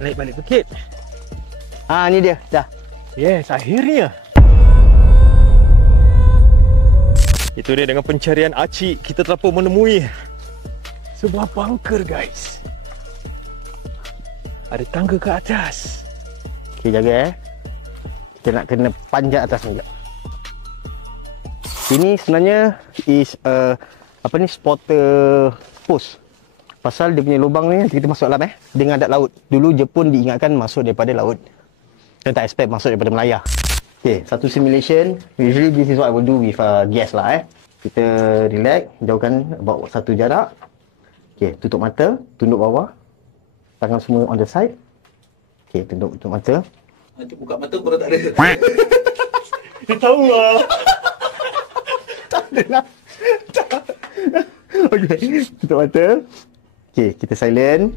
Naik balik bukit. Ni dia, dah. Yes, akhirnya. Itu dia, dengan pencarian Acik, kita telah pun menemui sebuah bunker, guys. Ada tangga ke atas. Okay, jaga kita nak kena panjat atas ni. Ini sebenarnya is spotter post. Pasal dia punya lubang ni kita masuk dalam dia ngadap laut. Dulu Jepun diingatkan masuk daripada laut. Dia tak expect masuk daripada Melaya. Okay, satu simulation. Usually this is what I will do with gas lah Kita relax, jauhkan about satu jarak. Okay, tutup mata, tunduk bawah. Tangan semua on the side. Okay, tutup mata. Nanti buka mata korang tak ada. Dia tahu lah. Tak ada lah. Okay, tutup mata. Okay, kita silent.